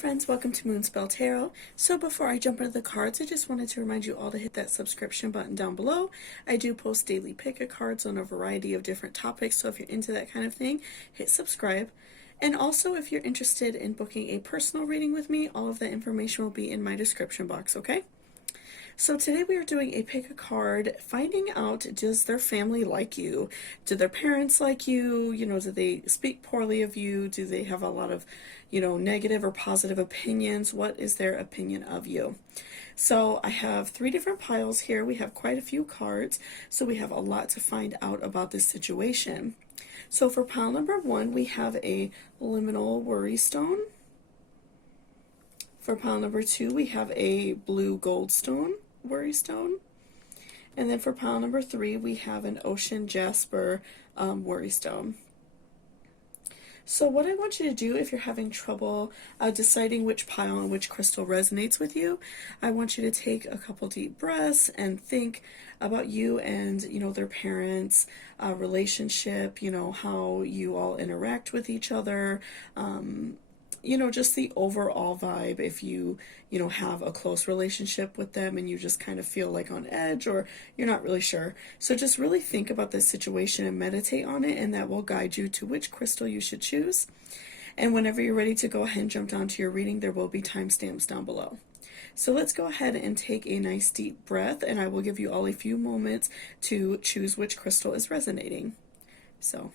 friends, welcome to Moonspell Tarot. So before I jump into the cards, I just wanted to remind you all to hit that subscription button down below. I do post daily pick-a-cards on a variety of different topics, so if you're into that kind of thing, hit subscribe. And also, if you're interested in booking a personal reading with me, all of that information will be in my description box, okay? So today we are doing a pick a card, finding out, does their family like you? Do their parents like you? Do they speak poorly of you? Do they have a lot of, negative or positive opinions? What is their opinion of you? So I have 3 different piles here. We have quite a few cards, so we have a lot to find out about this situation. So for pile number 1, we have a liminal worry stone. For pile number 2, we have a blue goldstone worry stone. And then for pile number 3, we have an ocean jasper worry stone. So what I want you to do, if you're having trouble deciding which pile and which crystal resonates with you, I want you to take a couple deep breaths and think about you and, their parents' relationship, how you all interact with each other, just the overall vibe. If you, have a close relationship with them and you just kind of feel like on edge or you're not really sure. So just really think about this situation and meditate on it, and that will guide you to which crystal you should choose. And whenever you're ready to go ahead and jump down to your reading, there will be timestamps down below. So let's go ahead and take a nice deep breath, and I will give you all a few moments to choose which crystal is resonating. So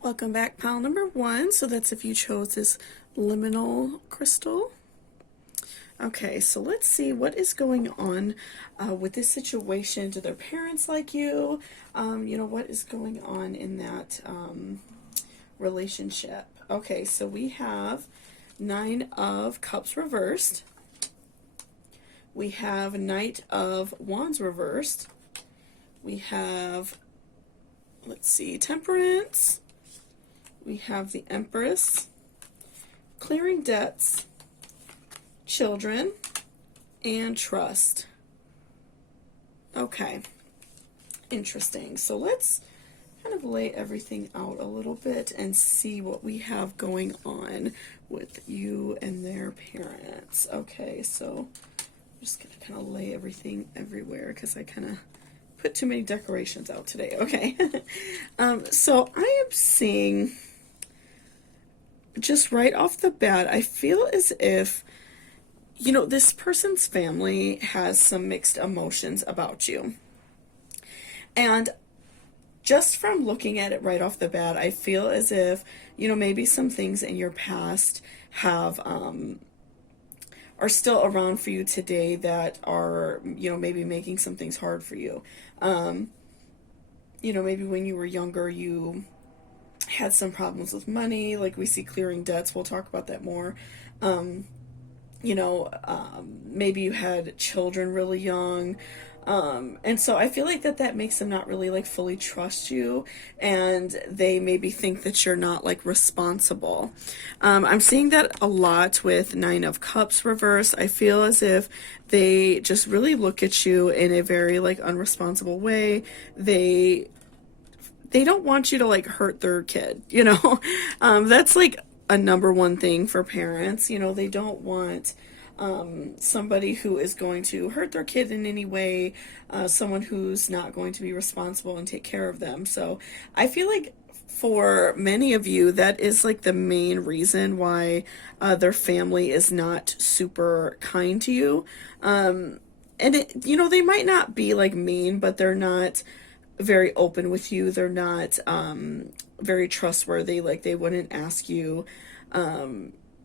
welcome back, pile number 1. So that's if you chose this liminal crystal. Okay, so let's see what is going on with this situation. Do their parents like you? What is going on in that relationship? Okay, so we have 9 of Cups reversed. We have Knight of Wands reversed. We have, let's see, Temperance. We have the Empress, clearing debts, children, and trust. Okay, interesting. So let's kind of lay everything out a little bit and see what we have going on with you and their parents. Okay, so I'm just going to kind of lay everything everywhere because I kind of put too many decorations out today. Okay, so I am seeing, just right off the bat, I feel as if, this person's family has some mixed emotions about you. And just from looking at it right off the bat, I feel as if, maybe some things in your past have, are still around for you today that are, maybe making some things hard for you. Maybe when you were younger, you had some problems with money, like we see clearing debts. We'll talk about that more. Maybe you had children really young. And so I feel like that makes them not really like fully trust you, and they maybe think that you're not like responsible. I'm seeing that a lot with 9 of Cups reverse. I feel as if they just really look at you in a very like unresponsible way. They don't want you to like hurt their kid, that's like a number one thing for parents. You know, they don't want somebody who is going to hurt their kid in any way, someone who's not going to be responsible and take care of them. So I feel like for many of you, that is like the main reason why their family is not super kind to you. And it, you know, they might not be like mean, but they're not very open with you. They're not very trustworthy. Like they wouldn't ask you,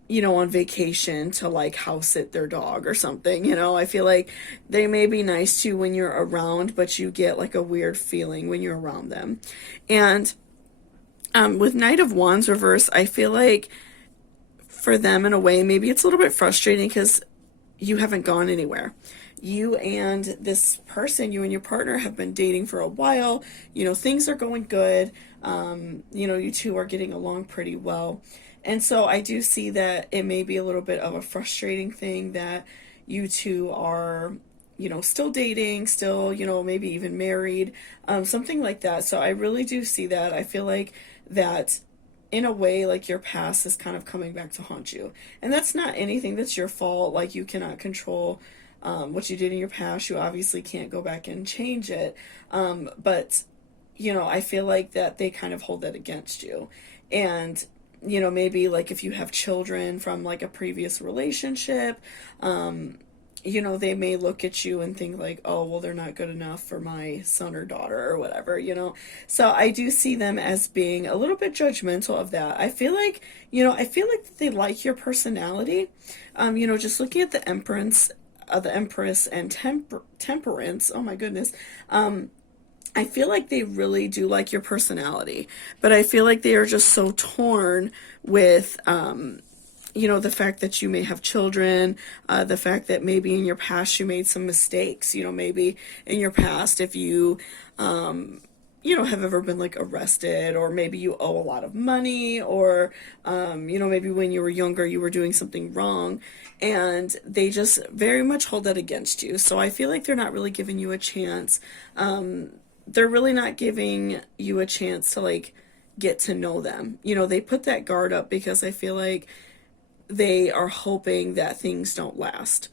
you know, on vacation to like house sit their dog or something. You know, I feel like they may be nice to you when you're around, but you get like a weird feeling when you're around them. And with Knight of Wands reverse, I feel like for them in a way, maybe it's a little bit frustrating because you haven't gone anywhere. You and this person, you and your partner have been dating for a while. You know, things are going good. You know, you two are getting along pretty well. And so I do see that it may be a little bit of a frustrating thing that you two are, you know, still dating, still, you know, maybe even married, something like that. So I really do see that. I feel like that in a way, like your past is kind of coming back to haunt you. And that's not anything that's your fault. Like you cannot control what you did in your past. You obviously can't go back and change it. But, you know, I feel like that they kind of hold that against you. And, you know, maybe like if you have children from like a previous relationship, you know, they may look at you and think like, oh, well, they're not good enough for my son or daughter or whatever, you know. So I do see them as being a little bit judgmental of that. I feel like, you know, I feel like they like your personality. You know, just looking at the Empress and Temperance, oh my goodness, I feel like they really do like your personality, but I feel like they are just so torn with, you know, the fact that you may have children, the fact that maybe in your past you made some mistakes, you know, maybe in your past if you, you know, have ever been like arrested, or maybe you owe a lot of money, or, you know, maybe when you were younger you were doing something wrong, and they just very much hold that against you. So I feel like they're not really giving you a chance. They're really not giving you a chance to like get to know them. You know, they put that guard up because I feel like they are hoping that things don't last.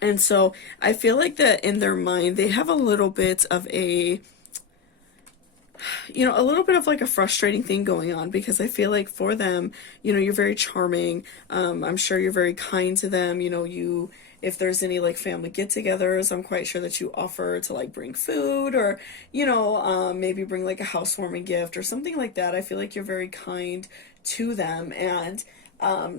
And so I feel like that in their mind, they have a little bit of a, you know, a little bit of like a frustrating thing going on, because I feel like for them, you know, you're very charming. I'm sure you're very kind to them. You know, you, if there's any like family get-togethers, I'm quite sure that you offer to like bring food, or, you know, maybe bring like a housewarming gift or something like that. I feel like you're very kind to them. And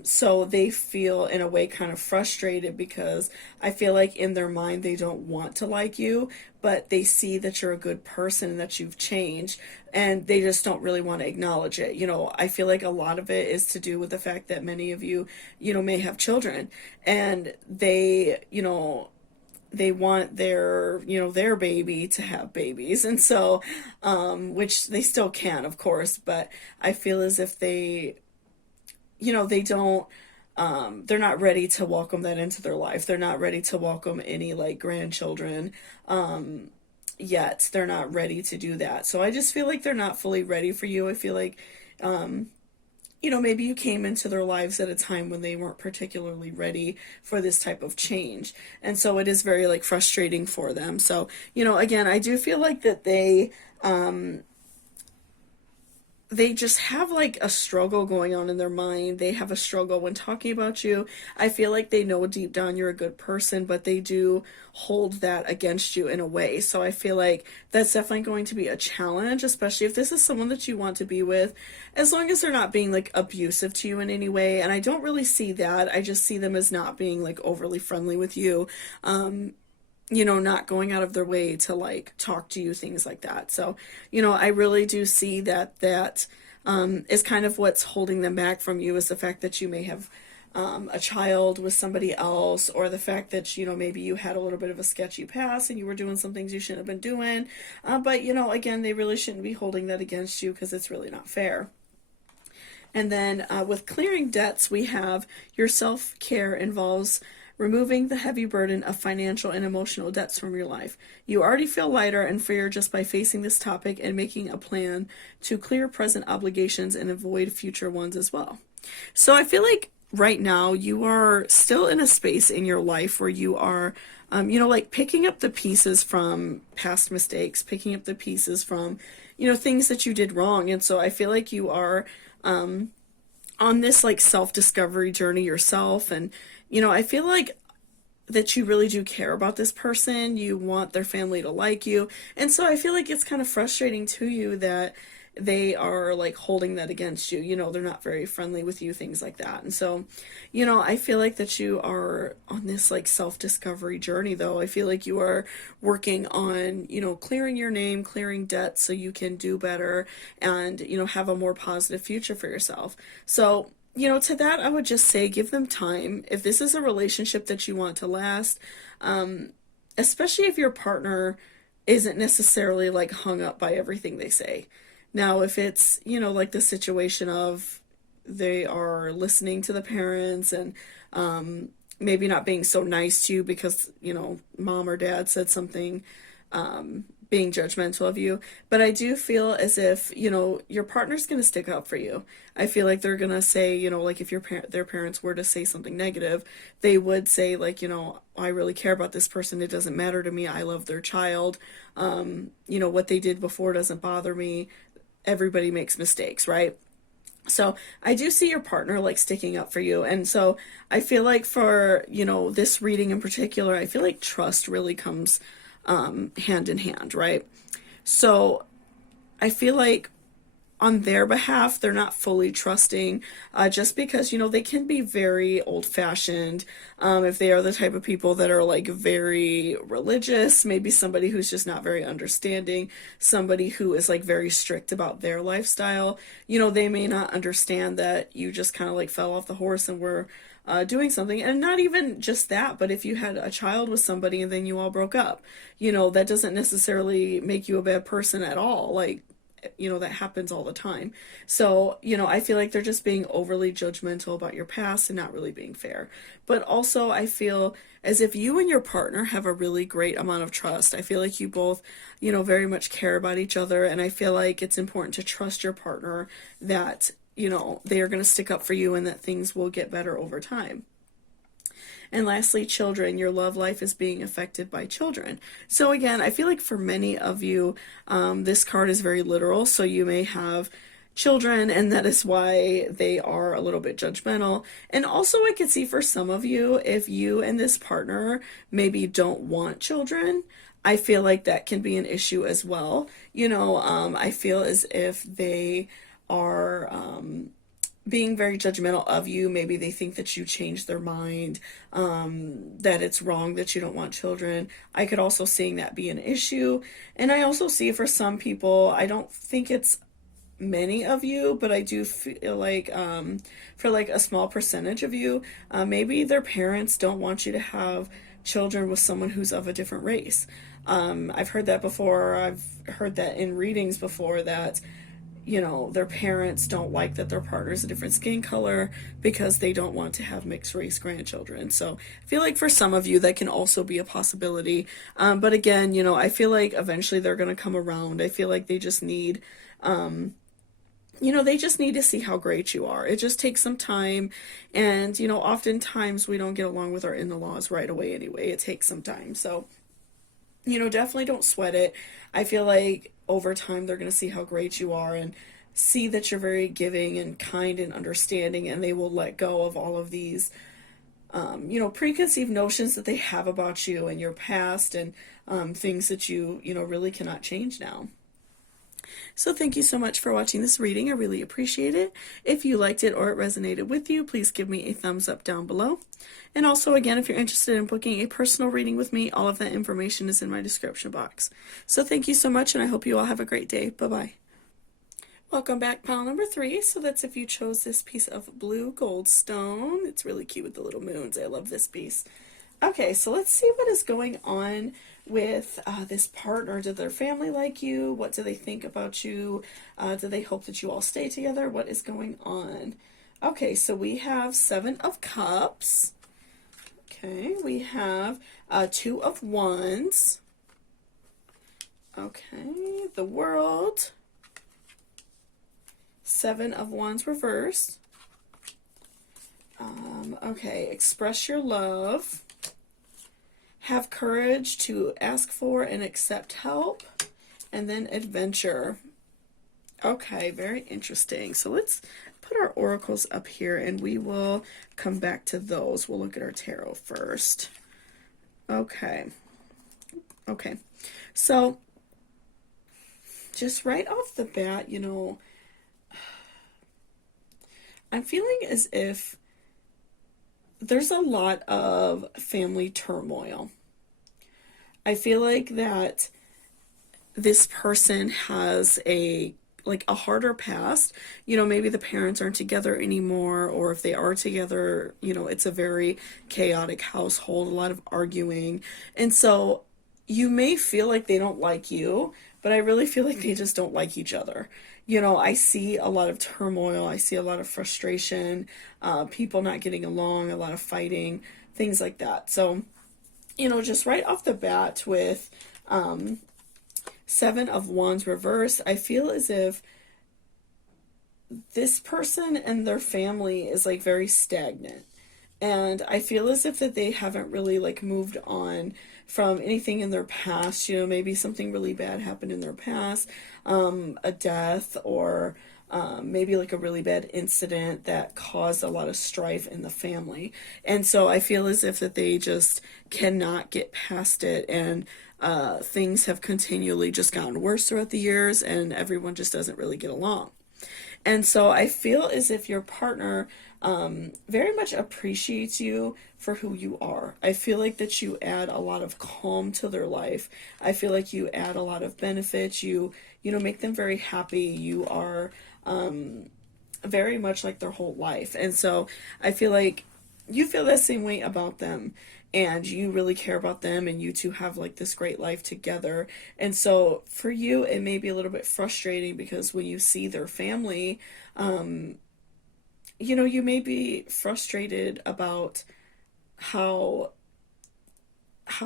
so they feel in a way kind of frustrated, because I feel like in their mind they don't want to like you, but they see that you're a good person and that you've changed, and they just don't really want to acknowledge it. You know, I feel like a lot of it is to do with the fact that many of you, you know, may have children, and they, you know, they want their, you know, their baby to have babies. And so, which they still can, of course, but I feel as if they, you know, they don't, they're not ready to welcome that into their life. They're not ready to welcome any like grandchildren, yet. They're not ready to do that. So I just feel like they're not fully ready for you. I feel like, you know, maybe you came into their lives at a time when they weren't particularly ready for this type of change. And so it is very like frustrating for them. So, you know, again, I do feel like that they just have like a struggle going on in their mind. They have a struggle when talking about you. I feel like they know deep down you're a good person, but they do hold that against you in a way. So I feel like that's definitely going to be a challenge, especially if this is someone that you want to be with, as long as they're not being like abusive to you in any way. And I don't really see that. I just see them as not being like overly friendly with you. You know, not going out of their way to like talk to you, things like that. So, you know, I really do see that is kind of what's holding them back from you, is the fact that you may have a child with somebody else, or the fact that, you know, maybe you had a little bit of a sketchy past and you were doing some things you shouldn't have been doing. But, you know, again, they really shouldn't be holding that against you, because it's really not fair. And then with clearing debts, we have your self-care involves removing the heavy burden of financial and emotional debts from your life. You already feel lighter and freer just by facing this topic and making a plan to clear present obligations and avoid future ones as well. So I feel like right now you are still in a space in your life where you are, like picking up the pieces from past mistakes, picking up the pieces from, things that you did wrong. And so I feel like you are on this like self-discovery journey yourself. And, I feel like that you really do care about this person. You want their family to like you. And so I feel like it's kind of frustrating to you that they are like holding that against you. They're not very friendly with you, things like that. And so, I feel like that you are on this like self-discovery journey though. I feel like you are working on, clearing your name, clearing debt so you can do better and, have a more positive future for yourself. So, to that, I would just say give them time. If this is a relationship that you want to last, especially if your partner isn't necessarily like hung up by everything they say. Now, if it's, like the situation of they are listening to the parents and maybe not being so nice to you because, mom or dad said something, being judgmental of you. But I do feel as if, your partner's going to stick up for you. I feel like they're going to say, like if their parents were to say something negative, they would say like, I really care about this person. It doesn't matter to me. I love their child. What they did before doesn't bother me. Everybody makes mistakes, right? So I do see your partner like sticking up for you. And so I feel like for, this reading in particular, I feel like trust really comes hand in hand, right? So I feel like on their behalf, they're not fully trusting, just because, they can be very old-fashioned. If they are the type of people that are like very religious, maybe somebody who's just not very understanding, somebody who is like very strict about their lifestyle, they may not understand that you just kind of like fell off the horse and were doing something. And not even just that, but if you had a child with somebody and then you all broke up, that doesn't necessarily make you a bad person at all. Like, that happens all the time. So, I feel like they're just being overly judgmental about your past and not really being fair. But also, I feel as if you and your partner have a really great amount of trust. I feel like you both, very much care about each other. And I feel like it's important to trust your partner that, they are going to stick up for you and that things will get better over time. And lastly, children. Your love life is being affected by children. So again, I feel like for many of you, this card is very literal. So you may have children, and that is why they are a little bit judgmental. And also, I could see for some of you, if you and this partner maybe don't want children, I feel like that can be an issue as well. I feel as if they are being very judgmental of you. Maybe they think that you changed their mind, that it's wrong that you don't want children. I could also seeing that be an issue. And I also see for some people, I don't think it's many of you, but I do feel like for like a small percentage of you, maybe their parents don't want you to have children with someone who's of a different race. I've heard that before. I've heard that in readings before that their parents don't like that their partner's a different skin color because they don't want to have mixed race grandchildren. So I feel like for some of you that can also be a possibility. But again, I feel like eventually they're going to come around. I feel like they just need, they just need to see how great you are. It just takes some time. And, oftentimes we don't get along with our in-laws right away anyway. It takes some time. So, definitely don't sweat it. I feel like over time they're going to see how great you are and see that you're very giving and kind and understanding, and they will let go of all of these, preconceived notions that they have about you and your past and things that you really cannot change now. So thank you so much for watching this reading. I really appreciate it. If you liked it or it resonated with you, please give me a thumbs up down below. And also, again, if you're interested in booking a personal reading with me, all of that information is in my description box. So thank you so much, and I hope you all have a great day. Bye-bye. Welcome back, pile number 3. So that's if you chose this piece of blue goldstone. It's really cute with the little moons. I love this piece. Okay, so let's see what is going on with this partner. Did their family like you? What do they think about you? Do they hope that you all stay together? What is going on? Okay, so we have 7 of Cups. Okay, we have 2 of Wands. Okay, the World. 7 of Wands reversed. Okay, express your love. Have courage to ask for and accept help. And then adventure. Okay, very interesting. So let's put our oracles up here and we will come back to those. We'll look at our tarot first. Okay. Okay. So just right off the bat, you know, I'm feeling as if there's a lot of family turmoil. I feel like that this person has a harder past. You know, maybe the parents aren't together anymore, or if they are together, you know, it's a very chaotic household, a lot of arguing. And so you may feel like they don't like you, but I really feel like they just don't like each other. You know, I see a lot of turmoil, I see a lot of frustration, people not getting along, a lot of fighting, things like that. So, you know, just right off the bat with Seven of Wands reversed, I feel as if this person and their family is like very stagnant. And I feel as if that they haven't really like moved on from anything in their past. You know, maybe something really bad happened in their past, a death, or maybe like a really bad incident that caused a lot of strife in the family. And so I feel as if that they just cannot get past it, and things have continually just gotten worse throughout the years, and everyone just doesn't really get along. And so I feel as if your partner very much appreciates you for who you are. I feel like that you add a lot of calm to their life. I feel like you add a lot of benefits. You know, make them very happy. You are very much like their whole life. And so I feel like you feel that same way about them, and you really care about them, and you two have like this great life together. And so for you, it may be a little bit frustrating because when you see their family, you know, you may be frustrated about how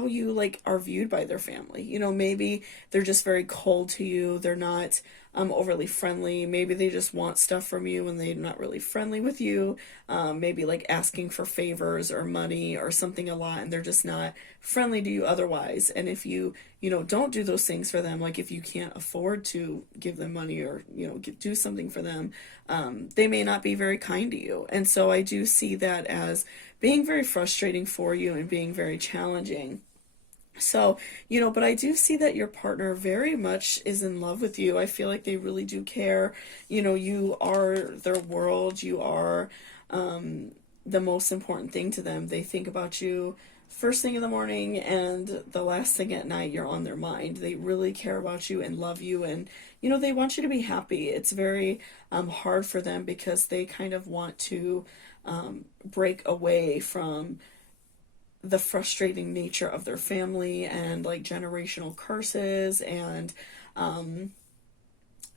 you like are viewed by their family. You know, maybe they're just very cold to you. They're not overly friendly. Maybe they just want stuff from you and they're not really friendly with you. Maybe like asking for favors or money or something a lot, and they're just not friendly to you otherwise. And if you know, don't do those things for them, like if you can't afford to give them money or, you know, do something for them, they may not be very kind to you. And so I do see that as being very frustrating for you and being very challenging. So, you know, but I do see that your partner very much is in love with you. I feel like they really do care. You know, you are their world. You are the most important thing to them. They think about you first thing in the morning and the last thing at night. You're on their mind. They really care about you and love you, and you know, they want you to be happy. It's very hard for them because they kind of want to break away from the frustrating nature of their family and like generational curses and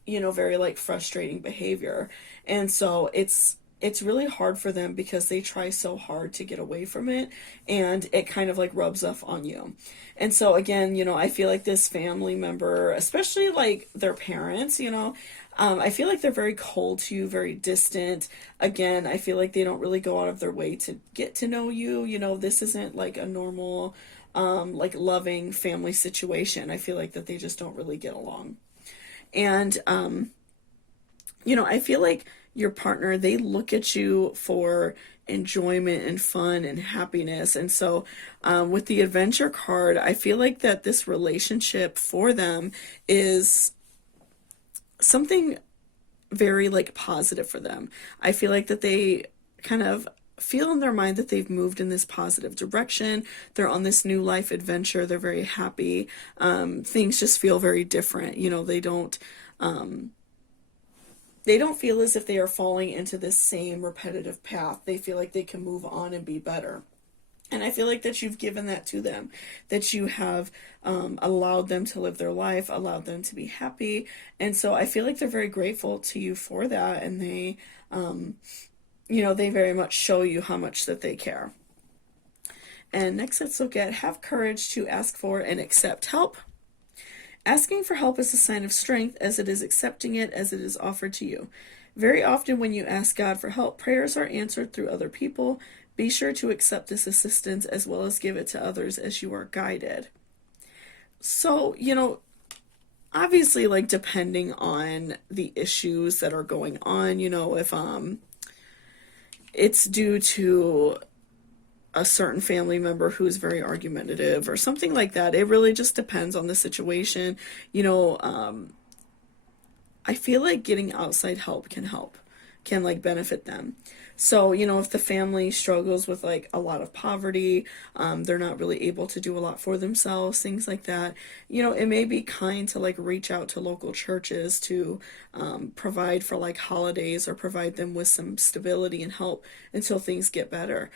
you know, very like frustrating behavior. And so it's really hard for them because they try so hard to get away from it, and it kind of like rubs off on you. And so again, you know, I feel like this family member, especially like their parents, you know, I feel like they're very cold to you, very distant. Again, I feel like they don't really go out of their way to get to know you. You know, this isn't like a normal, like loving family situation. I feel like that they just don't really get along. And, you know, I feel like your partner, they look at you for enjoyment and fun and happiness. And so with the adventure card, I feel like that this relationship for them is something very like positive for them. I feel like that they kind of feel in their mind that they've moved in this positive direction. They're on this new life adventure. They're very happy. Things just feel very different. You know, they don't feel as if they are falling into this same repetitive path. They feel like they can move on and be better. And I feel like that you've given that to them, that you have allowed them to live their life, allowed them to be happy. And so I feel like they're very grateful to you for that. And they, you know, they very much show you how much that they care. And next, let's look at have courage to ask for and accept help. Asking for help is a sign of strength, as it is accepting it as it is offered to you. Very often when you ask God for help, prayers are answered through other people. Be sure to accept this assistance as well as give it to others as you are guided. So, obviously, like, depending on the issues that are going on, if it's due to a certain family member who's very argumentative or something like that, it really just depends on the situation. I feel like getting outside help can like benefit them. So, if the family struggles with like a lot of poverty, they're not really able to do a lot for themselves, things like that, it may be kind to like reach out to local churches to provide for like holidays or provide them with some stability and help until things get better.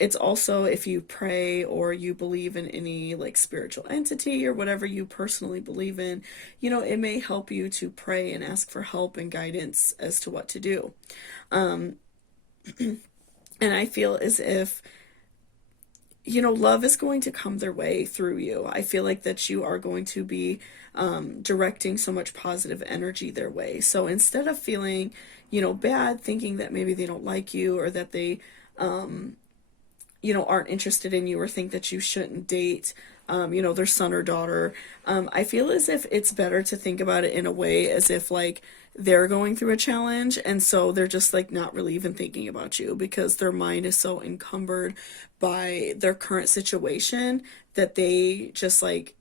It's also, if you pray or you believe in any like spiritual entity or whatever you personally believe in, it may help you to pray and ask for help and guidance as to what to do. And I feel as if, love is going to come their way through you. I feel like that you are going to be directing so much positive energy their way. So instead of feeling, bad, thinking that maybe they don't like you or that they, aren't interested in you or think that you shouldn't date, their son or daughter, I feel as if it's better to think about it in a way as if like they're going through a challenge and so they're just like not really even thinking about you because their mind is so encumbered by their current situation that they just like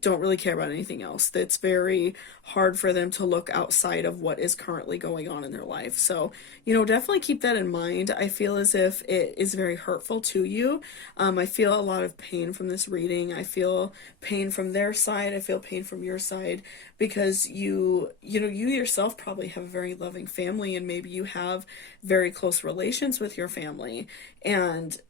don't really care about anything else. It's very hard for them to look outside of what is currently going on in their life. So, definitely keep that in mind. I feel as if it is very hurtful to you. I feel a lot of pain from this reading. I feel pain from their side. I feel pain from your side because you yourself probably have a very loving family and maybe you have very close relations with your family. And,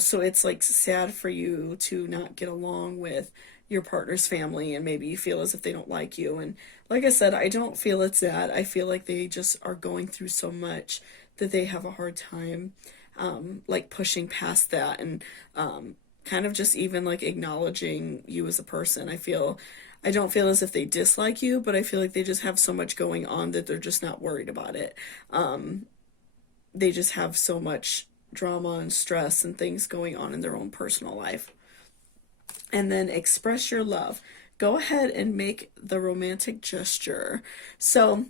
so it's like sad for you to not get along with your partner's family and maybe you feel as if they don't like you. And like I said, I don't feel it's that. I feel like they just are going through so much that they have a hard time like pushing past that and kind of just even like acknowledging you as a person. I don't feel as if they dislike you, but I feel like they just have so much going on that they're just not worried about it. They just have so much drama and stress and things going on in their own personal life. And then express your love. Go ahead and make the romantic gesture. So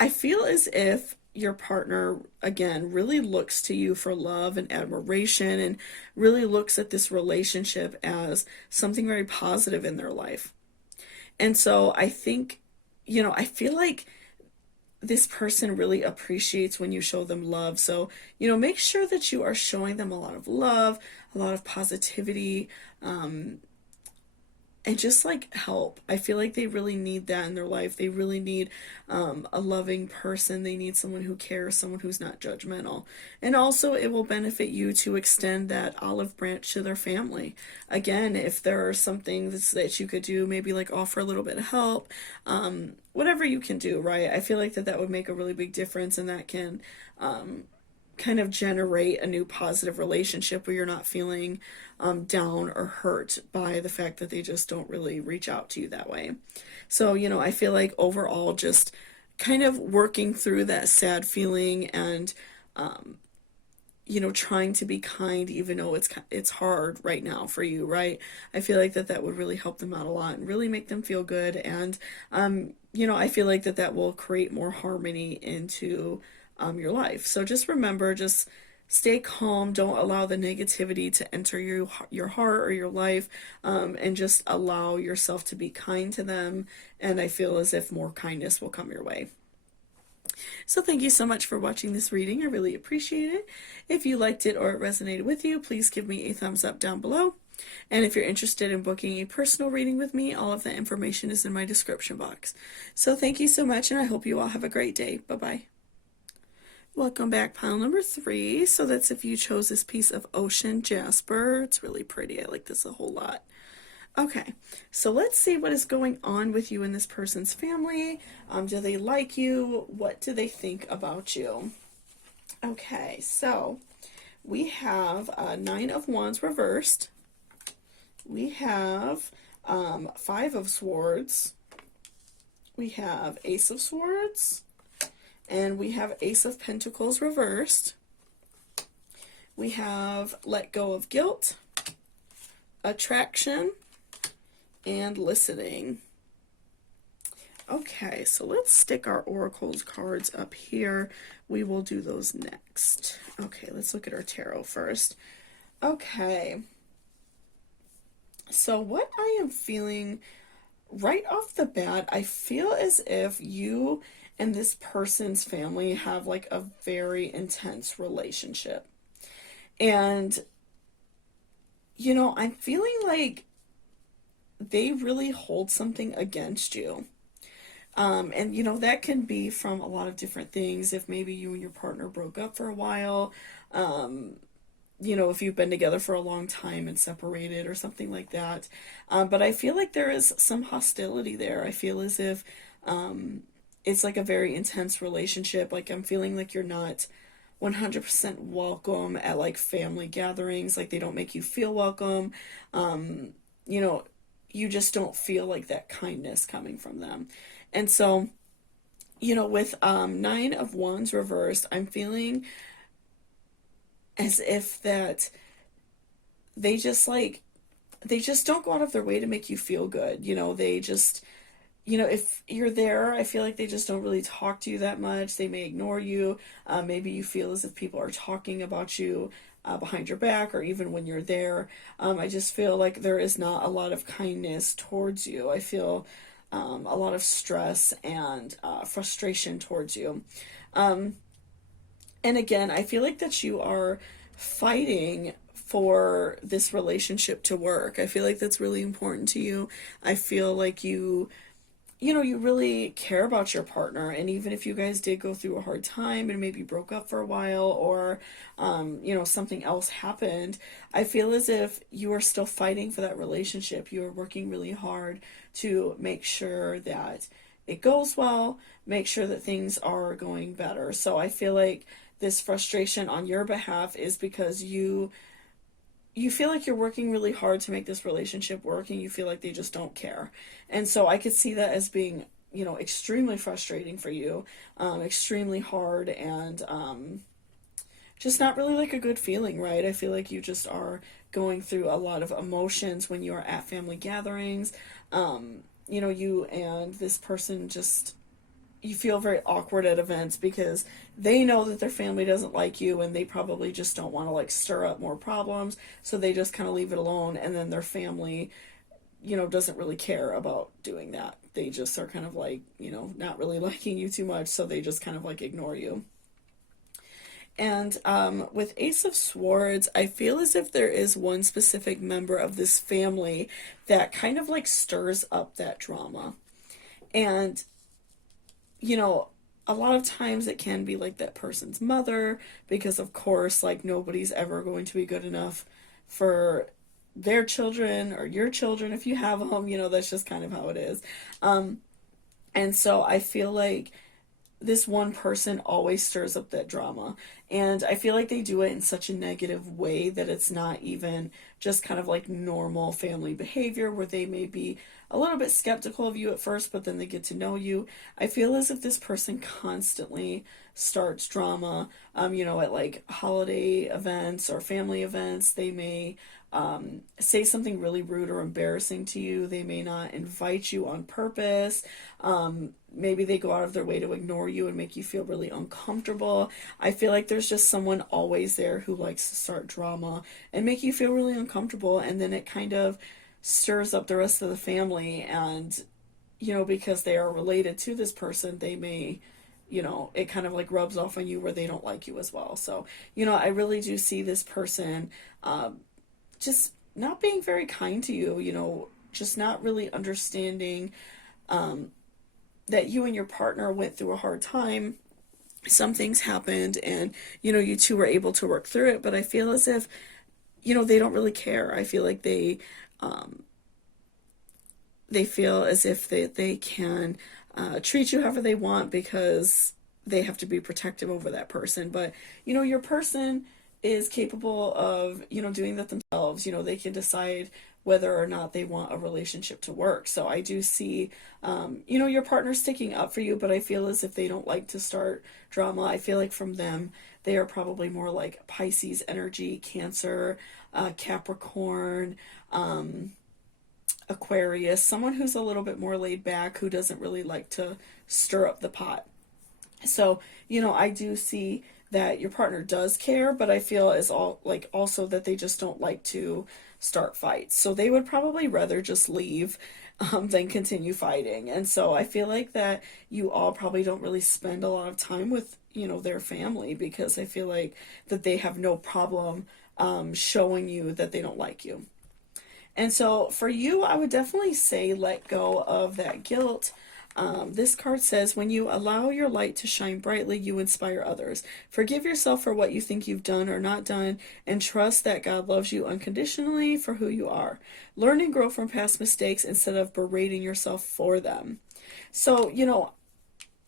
I feel as if your partner, again, really looks to you for love and admiration and really looks at this relationship as something very positive in their life. And so I think, I feel like this person really appreciates when you show them love. So, make sure that you are showing them a lot of love, a lot of positivity, and just like help. I feel like they really need that in their life. They really need a loving person. They need someone who cares, someone who's not judgmental. And also, it will benefit you to extend that olive branch to their family. Again, if there are some things that you could do, maybe like offer a little bit of help, whatever you can do, right? I feel like that would make a really big difference and that can kind of generate a new positive relationship where you're not feeling down or hurt by the fact that they just don't really reach out to you that way. So, I feel like overall just kind of working through that sad feeling and, trying to be kind even though it's hard right now for you, right? I feel like that would really help them out a lot and really make them feel good. And, I feel like that will create more harmony into your life. So just remember, just stay calm. Don't allow the negativity to enter your heart or your life, and just allow yourself to be kind to them. And I feel as if more kindness will come your way. So thank you so much for watching this reading. I really appreciate it. If you liked it or it resonated with you, please give me a thumbs up down below. And if you're interested in booking a personal reading with me, all of that information is in my description box. So thank you so much, and I hope you all have a great day. Bye-bye. Welcome back, pile number 3. So that's if you chose this piece of ocean jasper. It's really pretty. I like this a whole lot. Okay, so let's see what is going on with you and this person's family. Do they like you? What do they think about you? Okay, so we have 9 of Wands reversed. We have 5 of Swords. we have Ace of Swords, and we have Ace of Pentacles reversed. We have Let Go of Guilt, Attraction, and Listening. Okay, so let's stick our Oracle's cards up here. We will do those next. Okay, let's look at our tarot first. Okay. So what I am feeling right off the bat, I feel as if you and this person's family have like a very intense relationship. And, you know, I'm feeling like they really hold something against you. And, you know, that can be from a lot of different things. If maybe you and your partner broke up for a while, you know, if you've been together for a long time and separated or something like that. But I feel like there is some hostility there. I feel as if it's like a very intense relationship. Like I'm feeling like you're not 100% welcome at like family gatherings. Like they don't make you feel welcome. You know, you just don't feel like that kindness coming from them. And so, you know, with Nine of Wands reversed, I'm feeling as if that they just don't go out of their way to make you feel good. You know, they just, you know, if you're there, I feel like they just don't really talk to you that much. They may ignore you. Maybe you feel as if people are talking about you behind your back, or even when you're there. I just feel like there is not a lot of kindness towards you. I feel a lot of stress and frustration towards you. And again, I feel like that you are fighting for this relationship to work. I feel like that's really important to you. I feel like you know, you really care about your partner. And even if you guys did go through a hard time and maybe broke up for a while, or, you know, something else happened, I feel as if you are still fighting for that relationship. You are working really hard to make sure that it goes well, make sure that things are going better. So I feel like this frustration on your behalf is because you feel like you're working really hard to make this relationship work, and you feel like they just don't care. And so I could see that as being, you know, extremely frustrating for you, extremely hard, and just not really like a good feeling, right? I feel like you just are going through a lot of emotions when you are at family gatherings. You know, you and this person just, you feel very awkward at events because they know that their family doesn't like you, and they probably just don't want to like stir up more problems, so they just kind of leave it alone. And then their family, you know, doesn't really care about doing that. They just are kind of like, you know, not really liking you too much, so they just kind of like ignore you. And with Ace of Swords, I feel as if there is one specific member of this family that kind of like stirs up that drama. And you know, a lot of times it can be like that person's mother, because of course, like nobody's ever going to be good enough for their children or your children if you have them. You know, that's just kind of how it is. And so I feel like this one person always stirs up that drama, and I feel like they do it in such a negative way that it's not even just kind of like normal family behavior, where they may be a little bit skeptical of you at first, but then they get to know you. I feel as if this person constantly starts drama, you know, at like holiday events or family events. They may say something really rude or embarrassing to you. They may not invite you on purpose. Maybe they go out of their way to ignore you and make you feel really uncomfortable. I feel like there's just someone always there who likes to start drama and make you feel really uncomfortable, and then it kind of stirs up the rest of the family. And, you know, because they are related to this person, they may, you know, it kind of like rubs off on you where they don't like you as well. So, you know, I really do see this person just not being very kind to you, you know, just not really understanding that you and your partner went through a hard time. Some things happened, and, you know, you two were able to work through it, but I feel as if, you know, they don't really care. I feel like they feel as if they can treat you however they want because they have to be protective over that person. But, you know, your person is capable of, you know, doing that themselves. You know, they can decide whether or not they want a relationship to work. So I do see, you know, your partner sticking up for you, but I feel as if they don't like to start drama. I feel like from them, they are probably more like Pisces energy, Cancer, Capricorn, Aquarius, someone who's a little bit more laid back, who doesn't really like to stir up the pot. So, you know, I do see that your partner does care, but I feel as all like also that they just don't like to start fights. So they would probably rather just leave than continue fighting. And so I feel like that you all probably don't really spend a lot of time with, you know, their family, because I feel like that they have no problem showing you that they don't like you. And so for you, I would definitely say let go of that guilt. This card says, when you allow your light to shine brightly, you inspire others. Forgive yourself for what you think you've done or not done, and trust that God loves you unconditionally for who you are. Learn and grow from past mistakes instead of berating yourself for them. So, you know,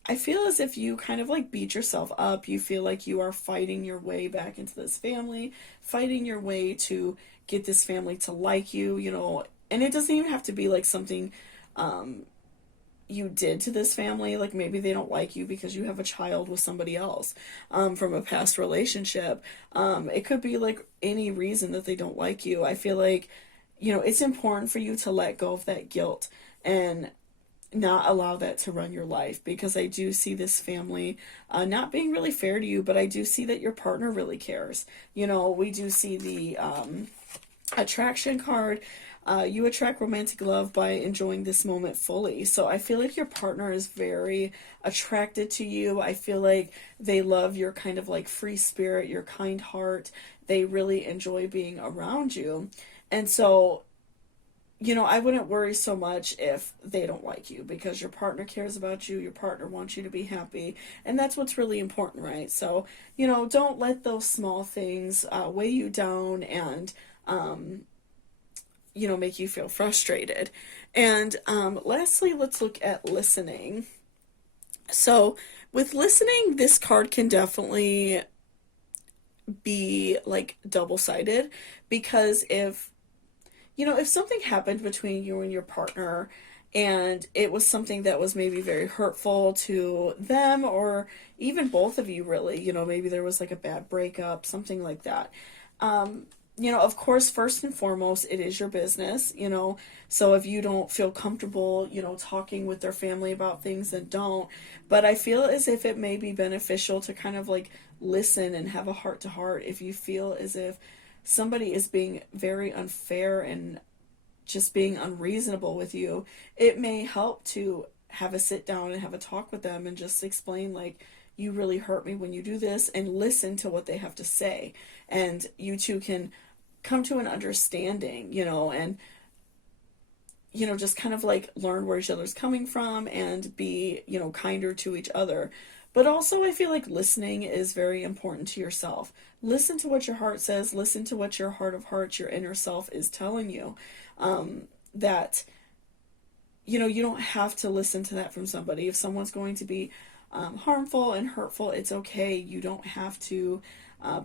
I feel as if you kind of like beat yourself up. You feel like you are fighting your way back into this family, fighting your way to get this family to like you, you know, and it doesn't even have to be like something you did to this family. Like maybe they don't like you because you have a child with somebody else from a past relationship. It could be like any reason that they don't like you. I feel like, you know, it's important for you to let go of that guilt and not allow that to run your life, because I do see this family not being really fair to you, but I do see that your partner really cares. You know, we do see the attraction card. You attract romantic love by enjoying this moment fully. So I feel like your partner is very attracted to you. I feel like they love your kind of like free spirit, your kind heart. They really enjoy being around you. And so, you know, I wouldn't worry so much if they don't like you, because your partner cares about you, your partner wants you to be happy, and that's what's really important, right? So, you know, don't let those small things weigh you down and, you know, make you feel frustrated. And lastly, let's look at listening. So with listening, this card can definitely be like double-sided, because if, you know, if something happened between you and your partner and it was something that was maybe very hurtful to them, or even both of you really, you know, maybe there was like a bad breakup, something like that. You know, of course, first and foremost, it is your business, you know, so if you don't feel comfortable, you know, talking with their family about things, then don't. But I feel as if it may be beneficial to kind of like listen and have a heart to heart if you feel as if somebody is being very unfair and just being unreasonable with you. It may help to have a sit down and have a talk with them and just explain, like, you really hurt me when you do this, and listen to what they have to say. And you two can come to an understanding, you know, and, you know, just kind of like learn where each other's coming from and be, you know, kinder to each other. But also, I feel like listening is very important to yourself. Listen to what your heart says. Listen to what your heart of hearts, your inner self is telling you. That, you know, you don't have to listen to that from somebody. If someone's going to be harmful and hurtful, it's okay. You don't have to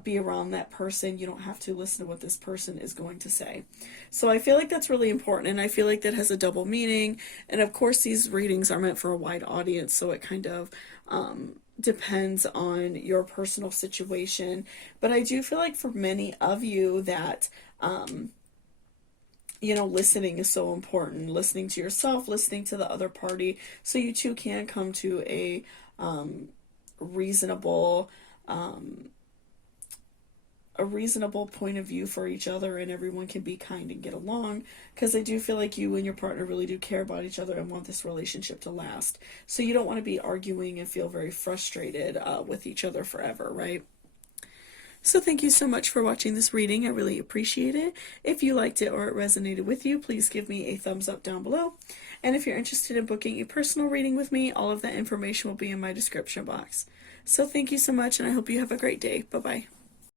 be around that person. You don't have to listen to what this person is going to say. So I feel like that's really important, and I feel like that has a double meaning. And of course, these readings are meant for a wide audience, so it kind of depends on your personal situation. But I do feel like for many of you that you know, listening is so important. Listening to yourself, listening to the other party, so you two can come to a reasonable point of view for each other, and everyone can be kind and get along, because I do feel like you and your partner really do care about each other and want this relationship to last. So you don't want to be arguing and feel very frustrated with each other forever, right? So thank you so much for watching this reading. I really appreciate it. If you liked it or it resonated with you, please give me a thumbs up down below. And if you're interested in booking a personal reading with me, all of that information will be in my description box. So thank you so much, and I hope you have a great day. Bye-bye.